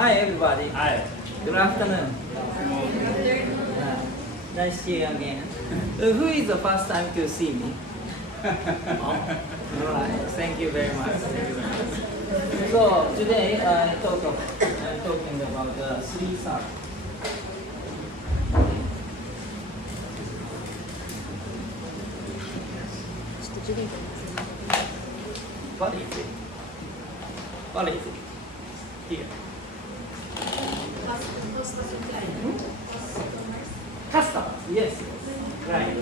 Hi everybody. Hi. Good afternoon. Nice to see you again. Who is the first time to see me? Alright, thank you very much. So today I'm talking about 3 S's. What is it? What is it? Here. Customers, yes. Right.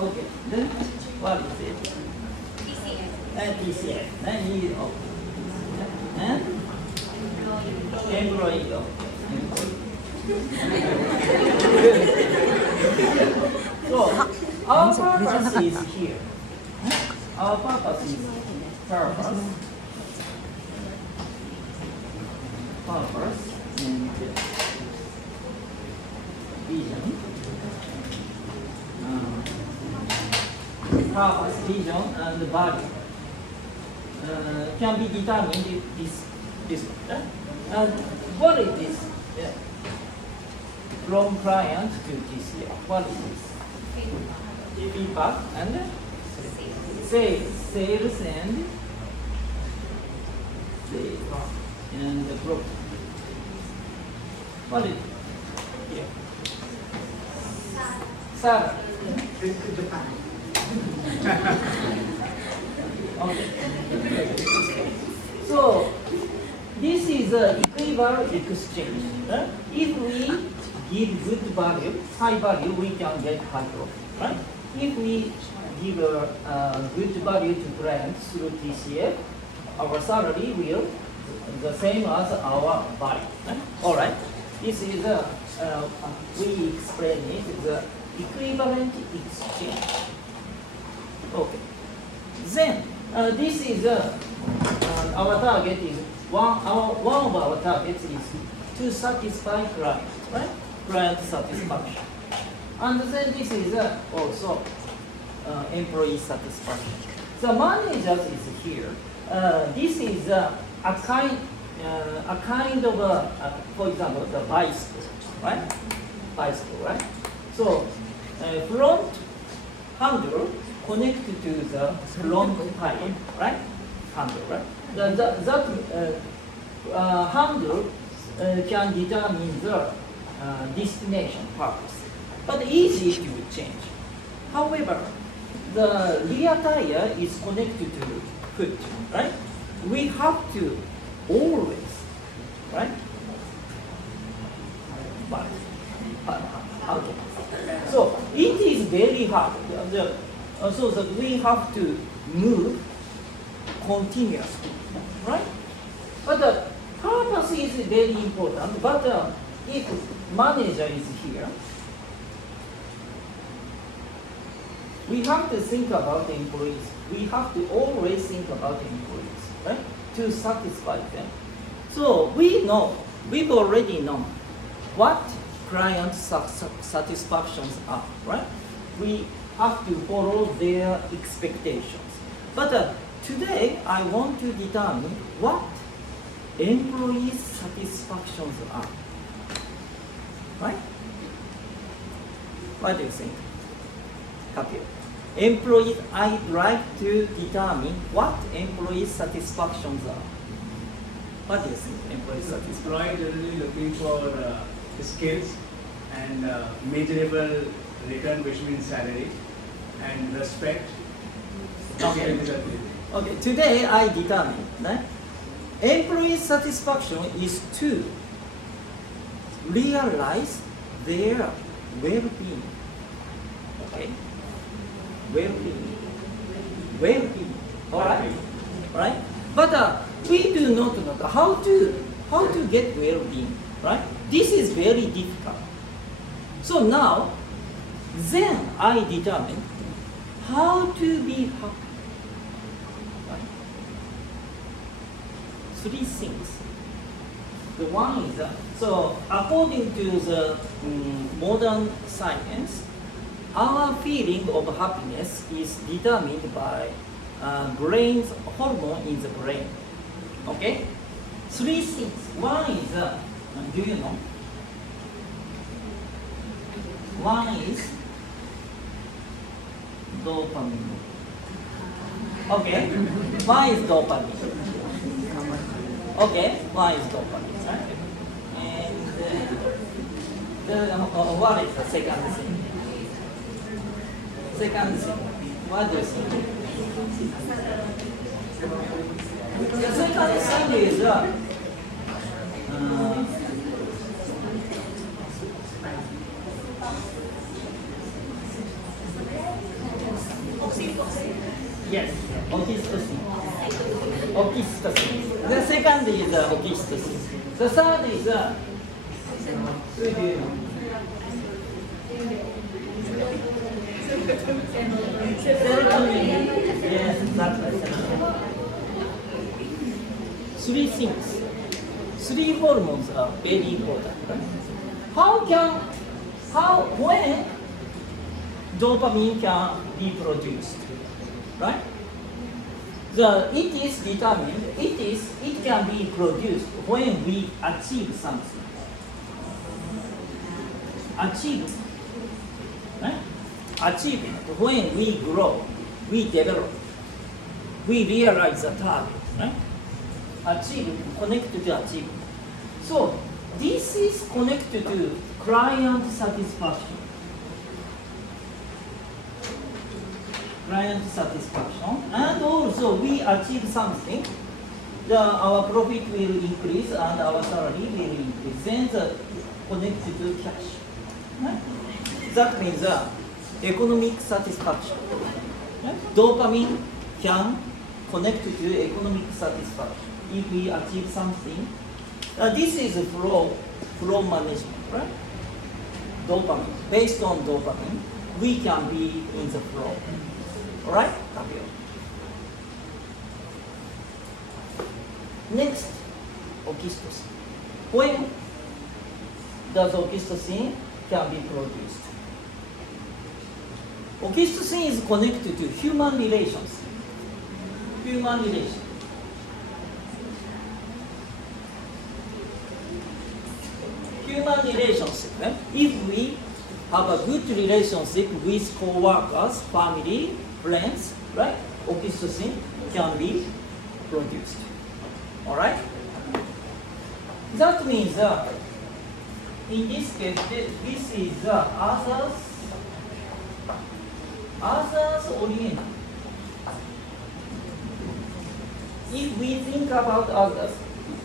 Okay. Then what is it? TCF. Then you and employee. So our purpose is here. Our purpose is purpose and vision. Purpose, vision, and value can be determined this way. And what is this? From client to TCF. What is this? Feedback and sales and the growth. What is it? Here. Salary. Okay. So this is an equivalent exchange. If we give good value, high value, we can get high profit. Right? If we give good value to clients through TCF, our salary will the same as our value. Right? All right. This is we explain it the equivalent exchange. Okay. Then this is our target is one of our targets is to satisfy client, right? Client satisfaction. And then this is also employee satisfaction. The manager is here. This is a kind of for example, the bicycle, right? Bicycle, right? So front handle connected to the front tire, right? Handle, right? That handle can determine the destination purpose, but easy to change. However, the rear tire is connected to foot, right? We have to always, right? But how to? So it is very hard. So that we have to move continuously, right? But the purpose is very important. But if manager is here, we have to think about the employees. We have to always think about the employees, right? To satisfy them. So we've already known what client satisfactions are, right? We have to follow their expectations. But today I want to determine what employee satisfactions are, right? What do you think? Copy. Employees, I'd like to determine what employee satisfactions are. What do you think employee satisfaction? Employee generally looking for skills and measurable return, which means salary, and respect. Okay. Okay. Today I determine that employee satisfaction is to realize their well-being. Okay. Well-being. All right. But we do not know how to get well-being. Right. This is very difficult. So now, then I determine how to be happy. Right? 3 things. The one is so according to the modern science, our feeling of happiness is determined by brain's hormone in the brain. Okay? Three things. One is, do you know? One is dopamine. Okay, one is dopamine. Okay, one is dopamine, right? And what is the second thing? Second thing, what do you think? The second thing is yes, oxytocin. Oxytocin. The second is oxytocin. The third is serotonin. Yes, that's right. Three things. Three hormones are very important. When dopamine can be produced, right? It is determined, it can be produced when we achieve something. Achieve, right? Achievement, when we grow, we develop, we realize the target, right? Achieve, connected to achieve. So, this is connected to client satisfaction. Client satisfaction, and also we achieve something, our profit will increase and our salary will increase. Then connected to cash. Right? That means economic satisfaction. Right? Dopamine can connect to economic satisfaction if we achieve something. This is flow management, right? Dopamine. Based on dopamine, we can be in the flow. Alright? Next, oxytocin. When does oxytocin can be produced? Oxytocin is connected to human relations. Human relations. Human relationship. Right? If we have a good relationship with co-workers, family, friends, right? Oxytocin can be produced. All right? That means in this case, this is others oriented. If we think about others,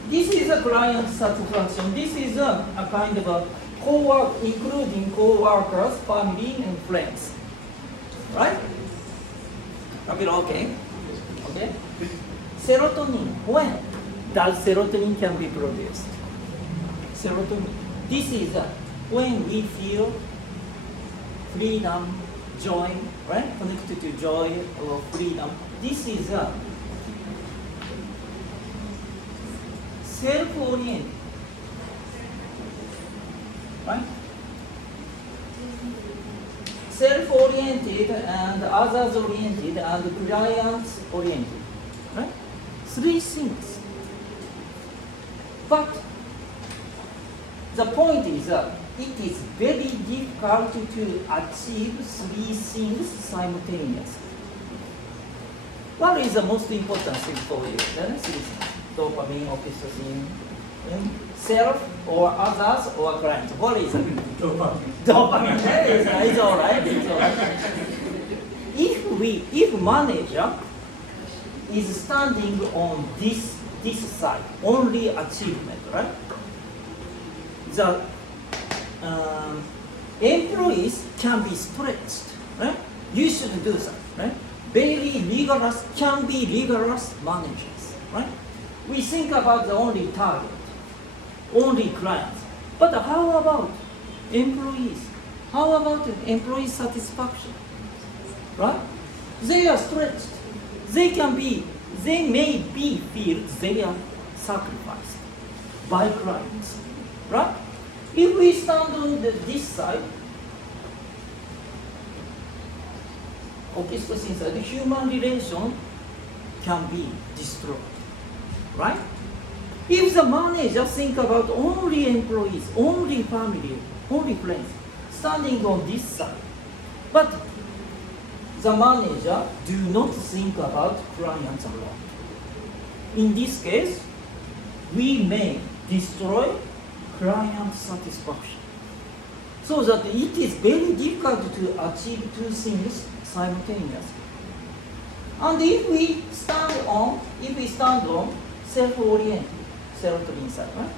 this is a client satisfaction. This is a kind of a co-work, including co-workers, family, and friends. Right? Okay. Serotonin. When does serotonin can be produced? Serotonin. This is when we feel freedom, joy, right? Connected to joy or freedom. This is self-oriented, right? Self-oriented and others-oriented and clients-oriented, right? Three things. But the point is that it is very difficult to achieve three things simultaneously. What is the most important thing for you? Three things. Dopamine, oxytocin, self or others or client. What is it? Dopamine. It's all right. If manager is standing on this side, only achievement, right? The employees can be stretched, right? You should do that, right? Can be rigorous managers, right? We think about the only target, only clients. But how about employees? How about employee satisfaction? Right? They are stretched. They may feel they are sacrificed by clients. Right? If we stand on this side, oxytocin side, the human relation can be destroyed. Right? If the manager think about only employees, only family, only friends, standing on this side, but the manager do not think about clients alone. In this case, we may destroy client satisfaction. So that it is very difficult to achieve two things simultaneously. And if we stand on self-oriented, self-insight, right?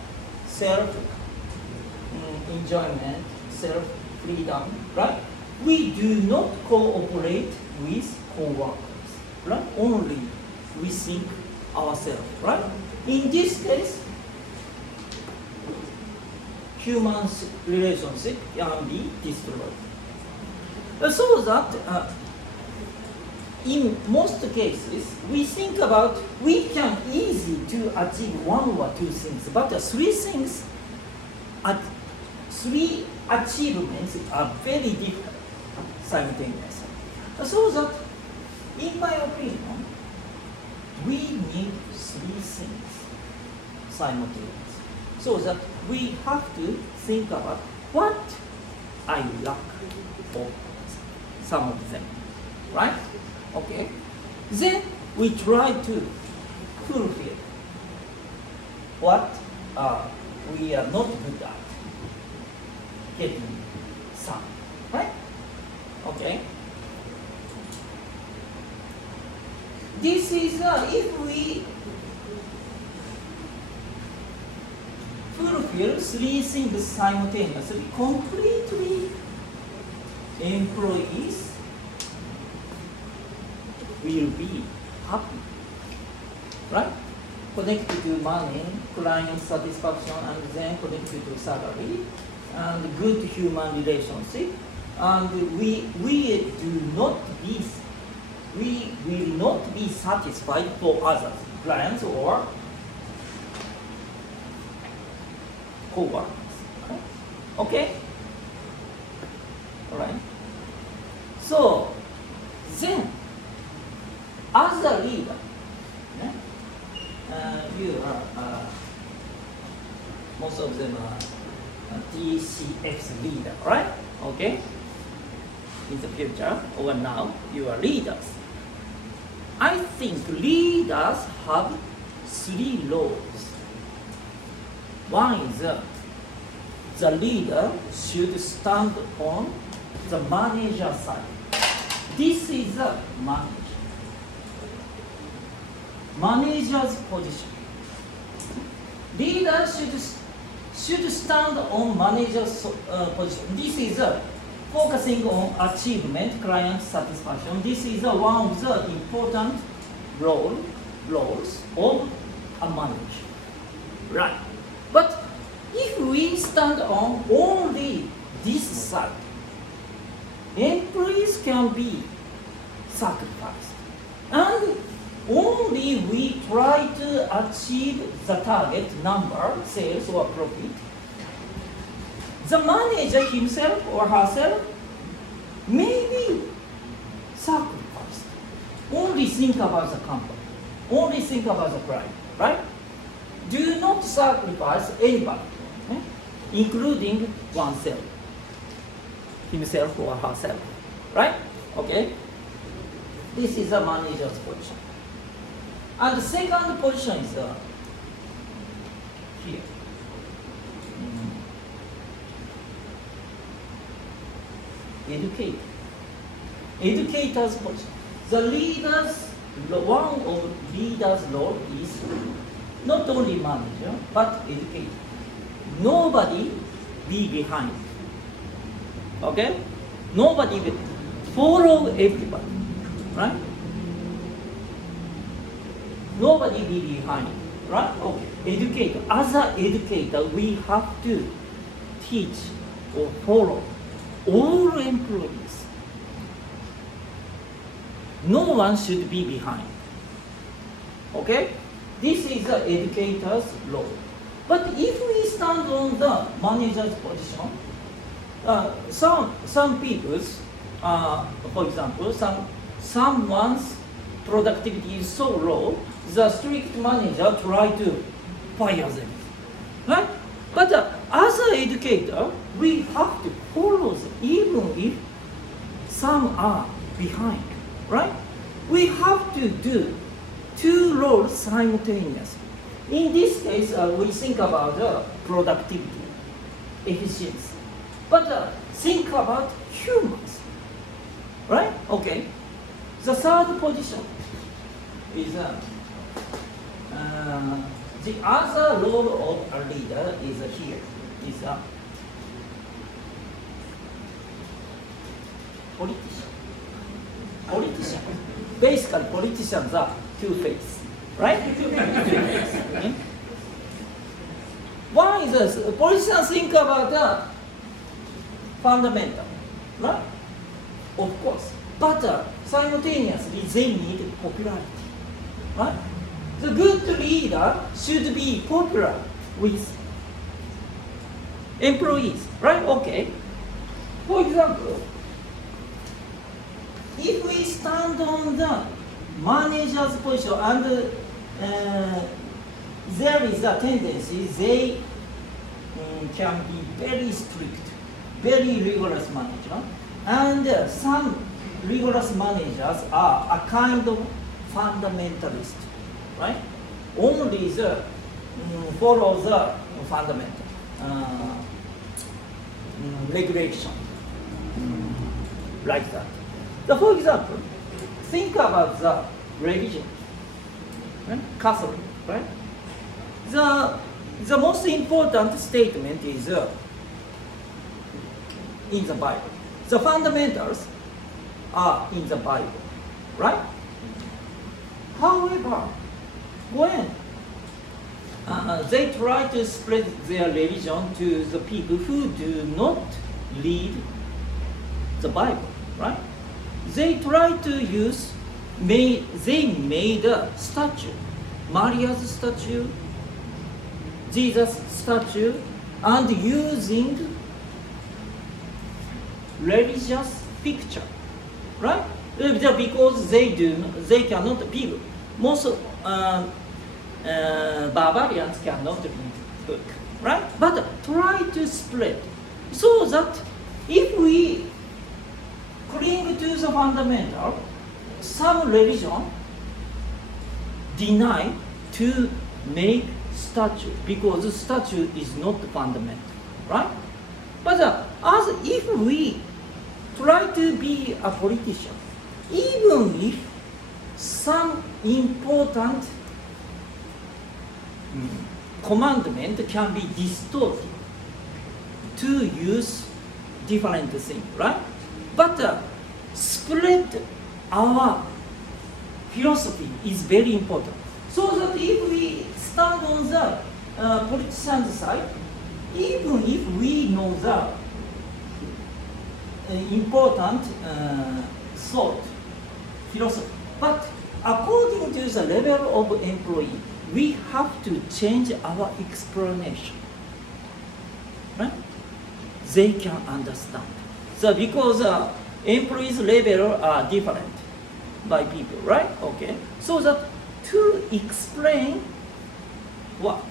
Self-enjoyment, self-freedom, right? We do not cooperate with co-workers, right? Only we think ourselves, right? In this case, human relationship can be destroyed. So that in most cases, we think about we can easy to achieve one or two things, but three achievements are very difficult simultaneously. So that, in my opinion, we need three things simultaneously. So that we have to think about what I lack for some of them, right? Okay. Then we try to fulfill what we are not good at getting some, right? Okay. This is if we fulfill three things simultaneously, completely employees will be happy, right? Connected to money, client satisfaction, and then connected to salary, and good human relationship, and we will not be satisfied for others, clients or co-workers. Okay? All right. So then, as a leader, you are most of them are TCX leader, right? Okay. In the future or now, you are leaders. I think leaders have three roles. One is the leader should stand on the manager side. This is the manager's position. Leader should stand on manager's position. This is focusing on achievement, client satisfaction. This is one of the important roles of a manager, right? But if we stand on only this side, employees can be sacrificed, and only we try to achieve the target number, sales or profit. The manager himself or herself may be sacrificed. Only think about the company, only think about the client, right? Do not sacrifice anybody, including oneself, himself or herself, right? Okay? This is a manager's position. And the second position is here. Educator's position. One of leader's role is not only manager, but educator. Nobody be behind. Okay? Nobody will follow everybody, right? Nobody be behind, right? Okay. Educator. As an educator, we have to teach or follow all employees. No one should be behind. Okay? This is the educator's role. But if we stand on the manager's position, some people's, for example, someone's productivity is so low, the strict manager try to fire them, right? But as an educator, we have to follow them, even if some are behind, right? We have to do two roles simultaneously. In this case, we think about productivity, efficiency, but think about humans, right? Okay. The third position is the other role of a leader is here. Is a politician. Politician. Basically, politicians are two-faced, right? Two-faced. Okay? One is this: politicians think about the fundamental, right? Of course, but simultaneously they need popularity, right? The good leader should be popular with employees, right? Okay. For example, if we stand on the manager's position and there is a tendency they can be very strict, very rigorous manager, and some rigorous managers are a kind of fundamentalist, right? Only the follow the fundamental regulation, like that. So for example, think about the religion, right? Catholic, right? The most important statement is in the Bible. The fundamentals are in the Bible, right? However, when they try to spread their religion to the people who do not read the Bible, right? They try to use, they made a statue, Maria's statue, Jesus statue, and using religious picture, right? Because they cannot be, most barbarians cannot read book, right? But try to spread so that if we cling to the fundamental, some religion deny to make statue because the statue is not fundamental, right? But as if we try to be a politician, even if some important commandment can be distorted to use different things, right? But spread our philosophy is very important. So that if we stand on the politician's side, even if we know the important thought, philosophy, but according to the level of employee, we have to change our explanation, right? They can understand. So because employees' level are different by people, right? Okay. So that to explain what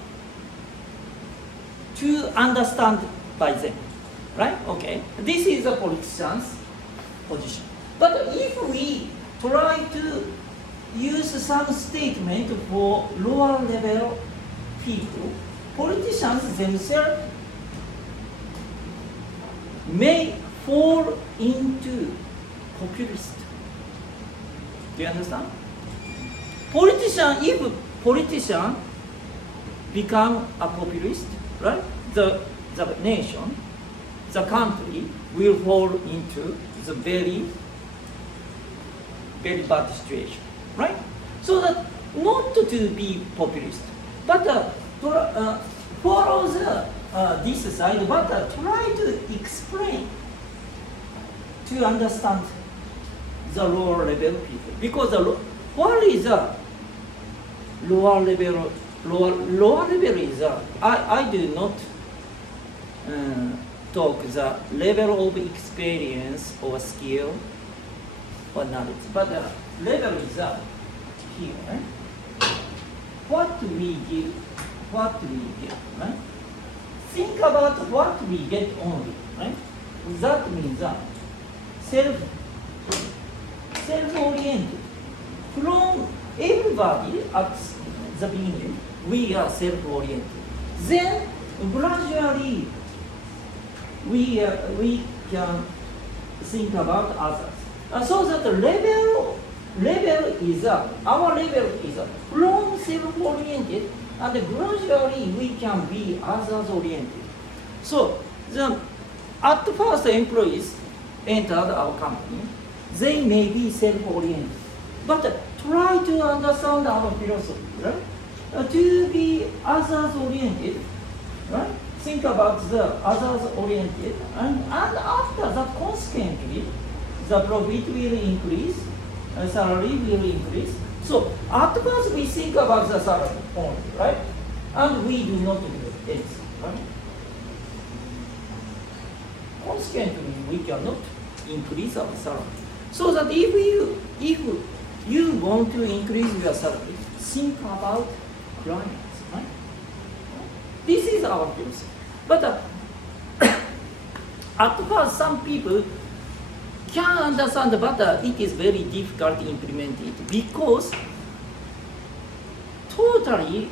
to understand by them, right? Okay. This is a politician's position. But if we try to use some statement for lower level people, politicians themselves may fall into populist. Do you understand? If politician become a populist, right? The nation, the country will fall into the very, very bad situation, right? So that not to be populist, but follow this side, but try to explain to understand the lower level people. Because what is the lower level? Lower level is I do not talk the level of experience or skill or knowledge, but level is here. Right? What we give what we get, right? Think about what we get only, right? That means self-oriented. From everybody at the beginning, we are self-oriented. Then gradually we can think about others. So that our level is from self-oriented, and gradually we can be others-oriented. So at first employees entered our company, they may be self-oriented, but try to understand our philosophy, right? To be others-oriented, right? Think about the others-oriented, and after that, consequently, the profit will increase, salary will increase. So at first we think about the salary only, right? And we do not do anything, right? Consequently, we cannot increase our salary. So that if you want to increase your salary, think about clients, right? This is our philosophy. But at first, some people can understand, but it is very difficult to implement it because totally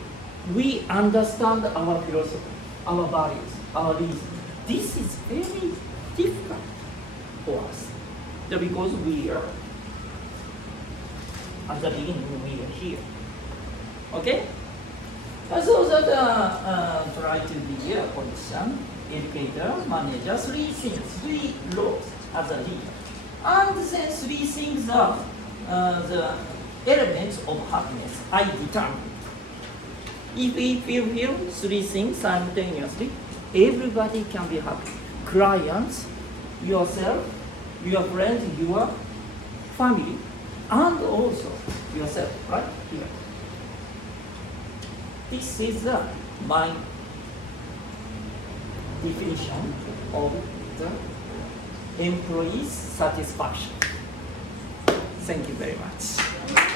we understand our philosophy, our values, our reason. This is very difficult for us because we are at the beginning we are here. Okay? So that try to be a politician, educator, manager, three things, three roles as a leader. And then three things are the elements of happiness I determine. If we fulfill three things simultaneously, everybody can be happy. Clients, yourself, your friends, your family, and also yourself, right here. This is my definition of the employee's satisfaction. Thank you very much.